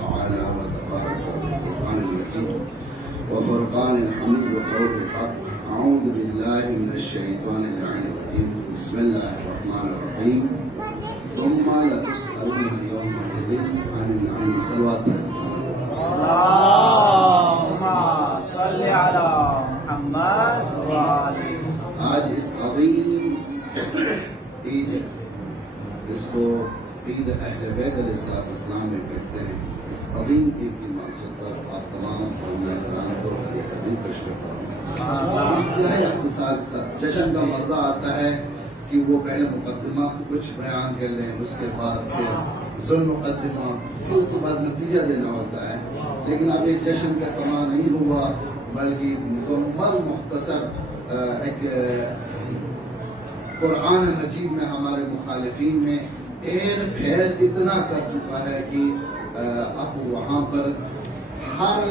تعالى وتبارك القرآن الحكيم وفرقان الحمد وقول الحق. أعوذ بالله من الشيطان اللعين الرجيم. بسم الله الرحمن الرحيم. ثم لتسألن يومئذ عن النعيم. صلوات اللهم صل على محمد وآل آج اس عظیم عید ہے، جس کو عید اہل بیت علیہ السلام میں کہتے ہیں، اس عظیم عید کی مناسبت پر آپ تمام علماء کرام کو عظیم تشریف فرمائیں۔ اختصار کے ساتھ جشن کا مزہ آتا ہے کہ وہ پہلے مقدمہ کچھ بیان کر لیں، اس کے بعد پھر ذل مقدمہ، پھر اس کے بعد نتیجہ دینا ہوتا ہے، لیکن اب ایک جشن کا سما نہیں ہوا بلکہ مکمل مختصر ایک قرآن مجید میں ہمارے مخالفین نے ایر پھیر اتنا کر چکا ہے کہ اب وہاں پر ہر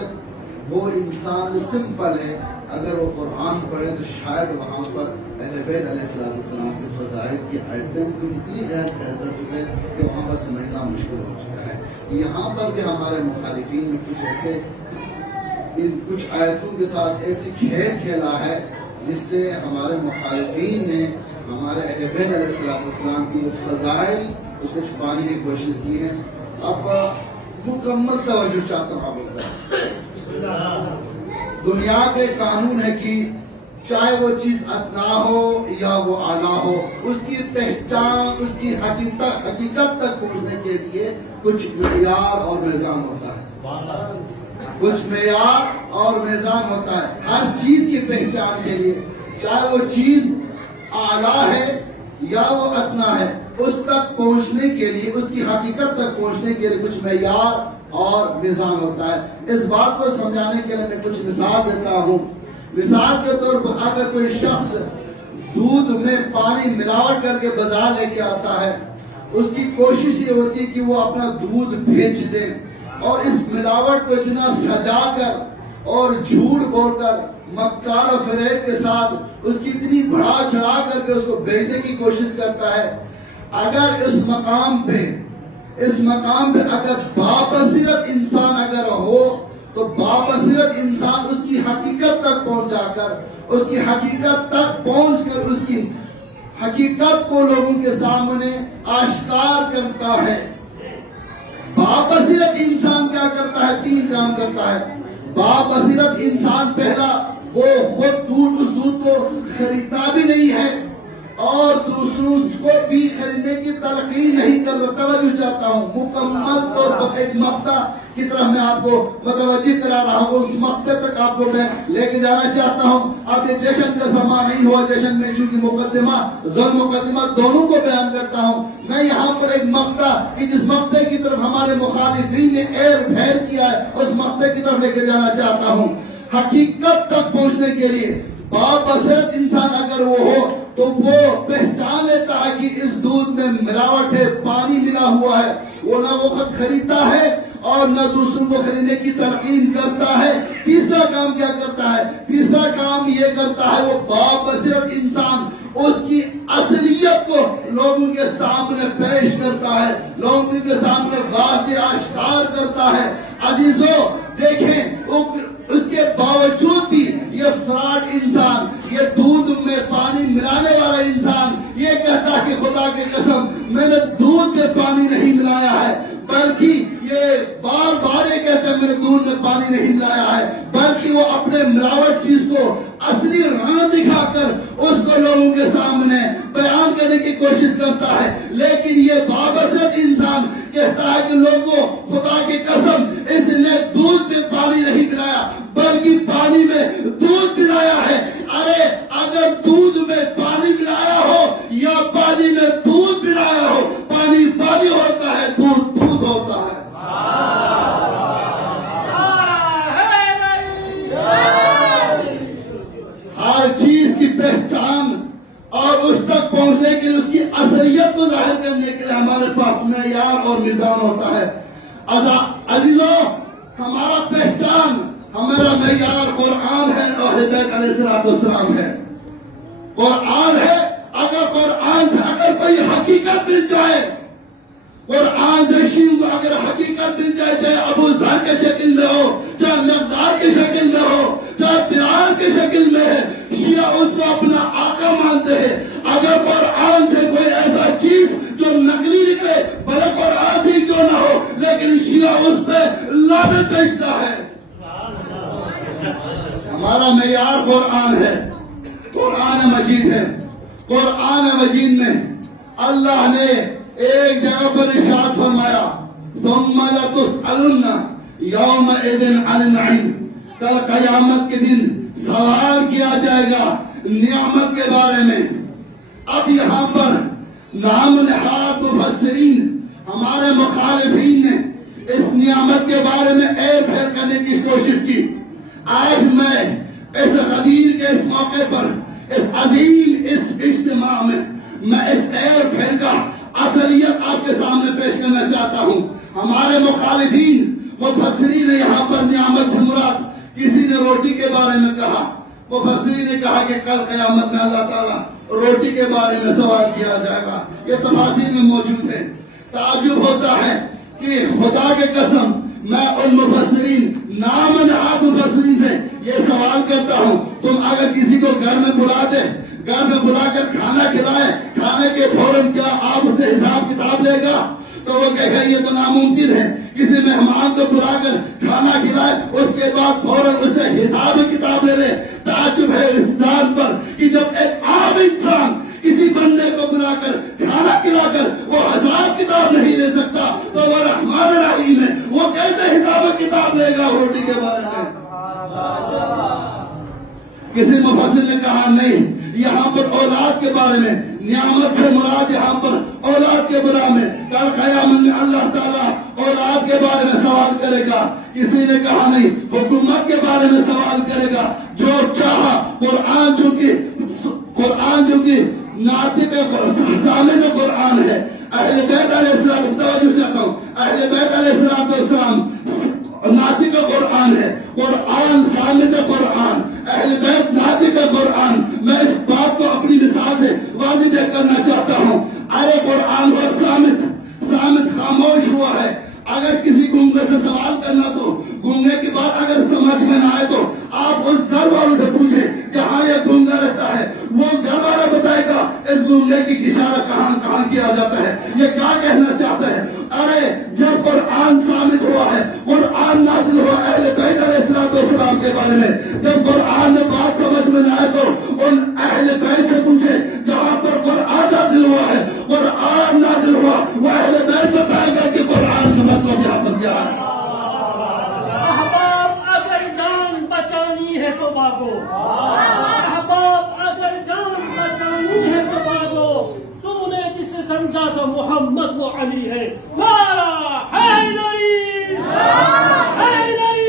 وہ انسان سمپل ہے، اگر وہ قرآن پڑھے تو شاید وہاں پر اہل بیت علیہ السلام کے فضائل کی آیتیں اتنی ایر پھیر کر چکے ہیں کہ وہاں پر سمجھنا مشکل ہو چکا ہے۔ یہاں پر بھی ہمارے مخالفین نے کچھ ایسے ان کچھ آیتوں کے ساتھ ایسی کھیل کھیلا ہے جس سے ہمارے مخالفین نے ہمارے اہل بیت علیہ السلام کی وہ فضائل اس کو چھپانے کی کوشش کی ہے۔ اب مکمل توجہ چاہتا ہوں آپ لوگ۔ دنیا کے قانون ہے کہ چاہے وہ چیز ادنا ہو یا وہ اعلیٰ ہو، اس کی پہچان، اس کی حقیقت تک پہنچنے کے لیے کچھ معیار اور نظام ہوتا ہے، کچھ معیار اور نظام ہوتا ہے ہر چیز کی پہچان کے لیے، چاہے وہ چیز اعلیٰ ہے یا وہ ادنا ہے، اس تک پہنچنے کے لیے، اس کی حقیقت تک پہنچنے کے لیے کچھ معیار اور نظام ہوتا ہے۔ اس بات کو سمجھانے کے لیے میں کچھ مثال دیتا ہوں۔ مثال کے طور پر اگر کوئی شخص دودھ میں پانی ملاوٹ کر کے بازار لے کے آتا ہے، اس کی کوشش یہ ہوتی ہے کہ وہ اپنا دودھ بیچ دے، اور اس ملاوٹ کو اتنا سجا کر اور جھوٹ بول کر مکار و فریب کے ساتھ اس کی اتنی بڑھا چڑھا کر کے اس کو بیچنے کی کوشش کرتا ہے۔ اگر اس مقام پہ اگر بابصیرت انسان اگر ہو تو بابصیرت انسان اس کی حقیقت تک پہنچا کر، اس کی حقیقت تک پہنچ کر اس کی حقیقت کو لوگوں کے سامنے آشکار کرتا ہے۔ بابصیرت انسان کیا کرتا ہے؟ تین کام کرتا ہے۔ بابصیرت انسان پہلا وہ خود اس دودھ کو خریدتا بھی نہیں ہے اور دوسروں کو بھی خریدنے کی تلقین نہیں کر رہا۔ توجہ چاہتا ہوں، مکمل طور پر ایک مقطع کی طرح میں آپ کو متوجہ کرا رہا ہوں، اس مقطع تک آپ کو میں لے کے جانا چاہتا ہوں۔ اب یہ جشن کا سما نہیں ہوا، جشن میں چونکہ مقدمہ ذل مقدمہ دونوں کو بیان کرتا ہوں، میں یہاں پر ایک مقطع کہ جس مقطع کی طرف ہمارے مخالفین نے ایر پھیر کیا ہے، اس مقطع کی طرف لے کے جانا چاہتا ہوں۔ حقیقت تک پہنچنے کے لیے بابصیرت انسان اگر وہ ہو تو وہ پہچان لیتا ہے کہ اس دودھ میں ملاوٹ ہے، پانی ملا ہوا ہے، وہ نہ وہ خود خریدتا ہے اور نہ دوسروں کو خریدنے کی تلقین کرتا ہے۔ تیسرا کام کیا کرتا ہے؟ تیسرا کام یہ کرتا ہے، وہ بابصیرت انسان اس کی اصلیت کو لوگوں کے سامنے پیش کرتا ہے، لوگوں کے سامنے واضح آشکار کرتا ہے۔ عزیزو دیکھیں، اس کے باوجود بھی یہ فراڈ انسان، یہ دودھ میں پانی ملانے والا انسان یہ کہتا ہے کہ خدا کی قسم میں نے دودھ میں پانی نہیں ملایا ہے، بلکہ یہ بار بار یہ کہتا ہے میں نے دودھ میں پانی نہیں ملایا ہے، بلکہ وہ اپنے ملاوٹ چیز کو اصلی رنگ دکھا کر اس کو لوگوں کے سامنے بیان کرنے کی کوشش کرتا ہے۔ لیکن یہ بابصیرت انسان کہتا ہے کہ لوگوں خدا کی قسم اس نے دودھ میں پانی نہیں ملایا بلکہ پانی میں دودھ ملایا ہے۔ ارے اگر دودھ میں پانی ملایا ہو یا پانی میں دودھ ملایا ہو، پانی پانی ہوتا ہے، دودھ دودھ ہوتا ہے۔ ہر چیز کی پہچان اور اس تک پہنچنے کے لیے اس کی اصلیت کو ظاہر کرنے کے لیے ہمارے پاس معیار اور نظام ہوتا ہے۔ عزیزو، ہمارا پہچان، ہمارا معیار قرآن ہے اور اہل بیت علیہ السلام ہے۔ قرآن ہے، اگر قرآن سے اگر کوئی حقیقت مل جائے، قرآن سے شیعوں کو اگر حقیقت مل جائے، چاہے ابو ثابت بیچتا ہے. ہمارا معیار قرآن ہے, قرآن مجید ہے. قرآن مجید میں اللہ نے ایک جگہ پر ارشاد فرمایا ثم لتسألن یومئذ عن النعیم, کل قیامت کے دن سوال کیا جائے گا نعمت کے بارے میں. اب یہاں پر نام نہاد مفسرین ہمارے مخالفین نے اس نعمت کے بارے میں ایر پھیر کرنے کی کوشش کی. آج میں اس غدیر کے اس موقع پر اس عظیم اس اجتماع میں اس ایر پھیر کا اصلیت آپ کے سامنے پیش کرنا چاہتا ہوں. ہمارے مخالفین مفسرین نے یہاں پر نعمت سے مراد کسی نے روٹی کے بارے میں کہا, مفسرین نے کہا کہ کل قیامت میں اللہ تعالیٰ روٹی کے بارے میں سوال کیا جائے گا. یہ تفاسیر میں موجود ہے. تعجب ہوتا ہے کہ خدا کے قسم میں ان مفسرین نام نہاد مفسرین سے یہ سوال کرتا ہوں, تم اگر کسی کو گھر میں بلا دے, گھر میں بلا کر کھانا کھلائے, کھانے کے فوراً کیا آپ اسے حساب کتاب لے گا؟ تو وہ کہے گا یہ تو ناممکن ہے. کسی مہمان کو بلا کر کھانا کھلائے اس کے بعد فوراً اسے حساب کتاب لے لے. تعجب ہے اس بات پر کہ جب ایک عام انسان کسی بندے کو بلا کر کھانا کھلا کر وہ حساب کتاب نہیں لے سکتا تو وہ رحمان الرحیم ہے, وہ کیسے حساب کتاب لے گا روٹی کے بارے میں؟ کسی مفسر نے کہا نہیں, یہاں پر اولاد کے بارے میں نعمت سے مراد یہاں پر اولاد کے بارے میں کل قیامت میں اللہ تعالیٰ اولاد کے بارے میں سوال کرے گا. کسی نے کہا نہیں, حکومت کے بارے میں سوال کرے گا. جو چاہا قرآن جو کہ ناطق سامع قرآن ہے. اہل بیت علیہ السلام, توجہ چاہتا ہوں, اہل بیت علیہ السلام ناطق قرآن ہے, قرآن سامع قرآن, اہل بیت ناطق قرآن. میں اس بات کو اپنی مثال سے واضح کرنا چاہتا ہوں. ارے قرآن وہ سامت خاموش ہوا ہے. اگر کسی گونگے سے سوال کرنا تو گونگے کی بات اگر سمجھ میں نہ آئے تو آپ اس گھر والوں سے پوچھیں جہاں یہ گونگا رہتا ہے, وہ گھر والا بتائے گا اس گونگے کی اشارہ کہاں کیا جاتا ہے, یہ کیا کہنا چاہتا ہے. ارے جب قرآن ثابت ہوا ہے, قرآن نازل ہوا اہل بیت علیہ السلام کے بارے میں, جب قرآن میں بات سمجھ میں نہ آئے تو ان اہل بیت سے پوچھے جہاں پر قرآن نازل ہوا ہے, قرآن نازل ہوا وہ اہل بیت بتائے گا کہ قرآن کا مطلب یہاں پر کیا ہے. احباب اگر جان بچانی ہے تو بھاگو, احباب اگر جان بچانی ہے تو بھاگو. تو نے جسے سمجھا تو محمد وہ علی ہے. نعرہ حیدری, حیدری.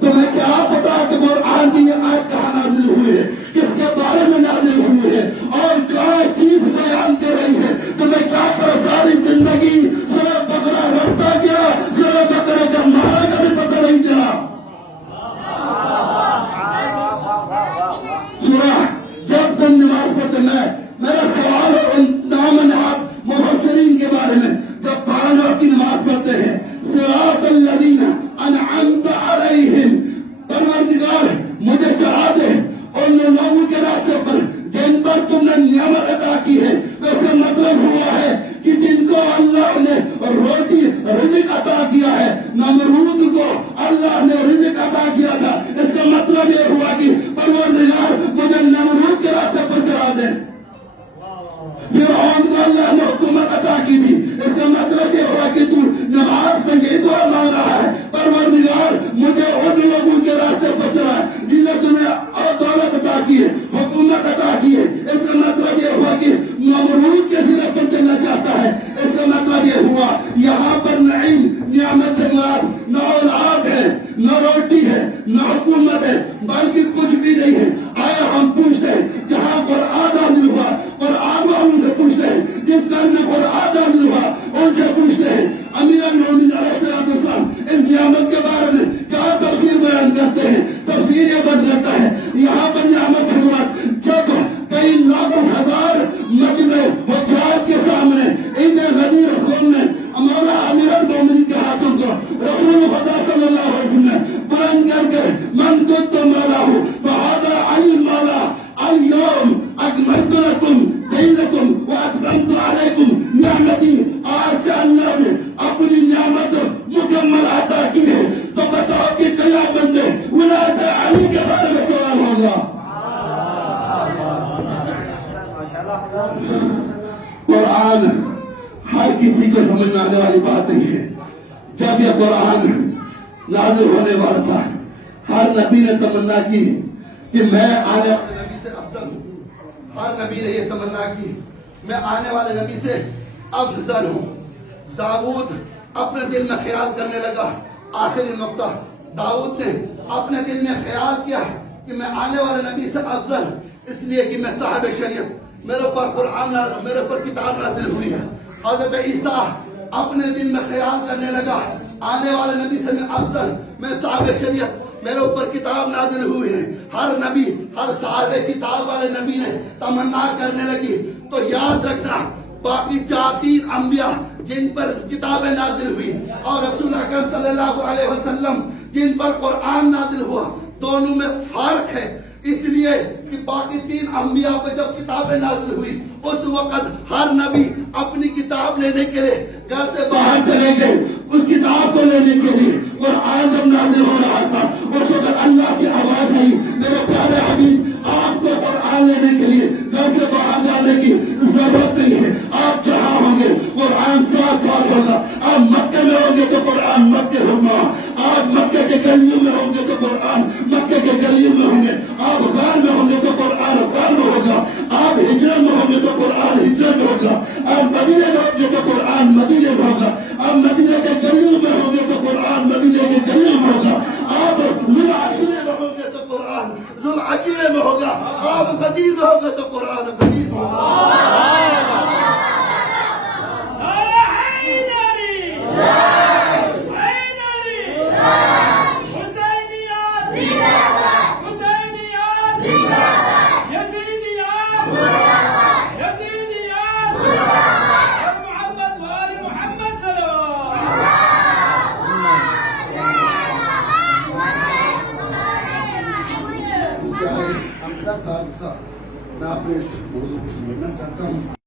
تمہیں کیا پتا کہ قرآن کی یہ آیت کہاں نازل ہوئی ہے, کس کے بارے میں نازل ہوئی ہے, اور کیا چیز بیان کر رہی ہے. تمہیں کیا پتا ساری زندگی سورہ بقرہ رکھتا گیا, سورہ بقرہ کا معنی کا بھی پتہ نہیں چلا. سورہ جب تم نماز پڑھتے, میرا سوال ہے ان نام نہاد مفسرین کے بارے میں, جب 5 وقت کی نماز پڑھتے ہیں صراط الذین انعمت علیہم, پروردگار مجھے چڑھا دے ان لوگوں کے راستے پر جن پر تم نے نعمت عطا کی ہے. تو اس کا مطلب ہوا ہے کہ جن کو اللہ نے روٹی رزق عطا کیا ہے, نمرود کو اللہ نے رزق عطا کیا تھا, اس کا مطلب یہ ہوا کہ پروردگار مجھے نمرود کے راستے پر چڑھا دے. فرعون کو اللہ نے حکومت عطا کی تھی, اس کا مطلب یہ ہوا کہ تو نماز میں یہ دعا مانگ رہا ہے, پروردگار مجھے ان لوگوں کے راستے پر چلا جنہیں تمہیں دولت عطا کی ہے, حکومت عطا کی ہے. اس کا مطلب یہ ہوا کہ نمرود کے سرے پر چلنا چاہتا ہے. اس کا مطلب یہ ہوا یہاں پر نعیم نعمت سے مراد نہ اولاد ہے, نہ روٹی ہے, نہ حکومت ہے, بلکہ کچھ بھی نہیں ہے. آیا ہم پوچھتے ہیں جہاں قرآن نازل ہوا, قرآن والوں سے پوچھتے ہیں, جس گھر میں قرآن نازل ہوا ان سے پوچھتے ہیں. امیر المومنین علیہ السلام اس نعمت کے بارے میں کیا تفسیر بیان کرتے ہیں. تفسیر یہ بدلتا ہے یہاں پر نعمت سے مراد جب کئی لاکھوں ہزار مجمع حجاج کے سامنے ان غدیر خون نے مولا امیر المومنین کے ہاتھوں کو رسول خدا صلی اللہ علیہ وسلم نے بلند کر کے من کنت مولا ہوں فہذا علی مولا اليوم اکملت لکم دینکم واتممت علیکم نعمتی. آج سے اللہ نے اپنی نعمت مکمل آنے والی بات نہیں ہے. جب یہ قرآن نازل ہونے والا تھا ہر نبی نے تمنا کی کہ میں آنے والے نبی سے افضل ہوں. ہر نبی نے یہ تمنا کی میں آنے والے نبی سے افضل ہوں. داؤد اپنے دل میں خیال کرنے لگا. آخری نقطہ, داؤد نے اپنے دل میں خیال کیا کہ میں آنے والے نبی سے افضل, اس لیے کہ میں صاحب شریعت, میرے اوپر قرآن, میرے اوپر کتاب نازل ہوئی ہے. حضرت عیسیٰ اپنے دل میں خیال کرنے لگا آنے والے نبی سے میں افضل, میں صاحب شریعت, میرے اوپر کتاب نازل ہوئی ہے. ہر نبی, ہر صاحب کتاب والے نبی نے تمنا کرنے لگی. تو یاد رکھنا باقی 4 انبیاء جن پر کتابیں نازل ہوئی اور رسول اکرم صلی اللہ علیہ وسلم جن پر قرآن نازل ہوا, دونوں میں فرق ہے. اس لیے کہ باقی 3 انبیاء پہ جب کتابیں نازل ہوئی اس وقت ہر نبی اپنی کتاب لینے کے لیے گھر سے باہر چلے گئے. اس کتاب کو لینے کے لیے قرآن جب نازل ہو رہا تھا اس وقت اللہ کی آواز آئی, میرے پیارے حبیب آپ کو قرآن لینے کے لیے گھر سے باہر جانے کی ضرورت نہیں ہے. آپ جہاں ہوں گے قرآن ساتھ ہوگا. آپ مکے میں ہوں گے تو قرآن مکے ہوگا. آپ مکے کے گلیوں میں ہوں گے تو قرآن مکے کے گلیوں میں ہوں گے. آپ غار میں ہوں گے تو قرآن غار میں ہوگا. آپ ہجرت میں ہوں گے تو قرآن ہجرت میں ہوگا. آپ مدینے میں ہوں گے تو قرآن مدینے میں ہوگا. آپ مدینے کے گلیوں میں ہوں گے تو قرآن مدینے کے گلیوں میں ہوگا. آپ ذوالعشیرے میں ہوں گے تو قرآن ذوالعشیرے میں ہوگا. آپ غدیر میں ہوں گے تو قرآن غدیر میں ہوگا. میں اپنے اس موضوع کو سمجھنا چاہتا ہوں.